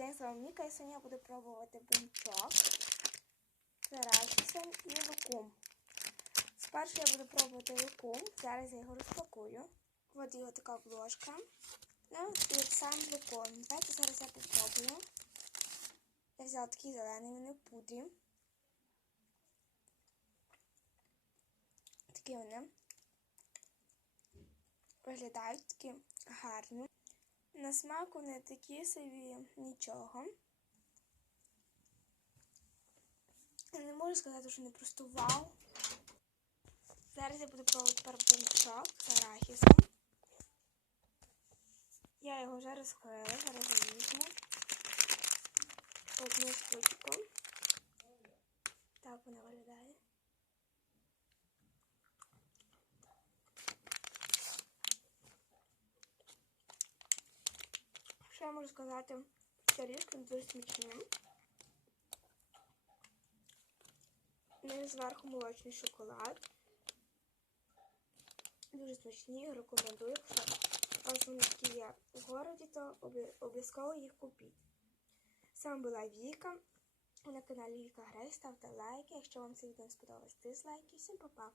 день, з вами Ніка і сьогодні я буду пробувати бунчок з і лукум. Спершу я буду пробувати лукум, зараз я його розпакую. От його така обложка. Ну і сам лукум. Давайте зараз я попробую. Я взяла такий зелений, вони в пудрі. Такі вони виглядають такі гарні. На смак вони такі собі нічого. Не можу сказати, що не просто вау. Зараз я буду пробувати парбунчок з арахісом. Я його вже розкрила, зараз я візьму одну штучку. Так вона виглядає. Що я можу сказати? Це різко дуже смачні. Них зверху молочний шоколад. Дуже смачні, рекомендую. Якщо вас вони такі є в городі, то обов'язково їх купіть. З вами була Віка. На каналі Віка Грей. Ставте лайки. Якщо вам це відео сподобалось, дизлайки. Всім па-па!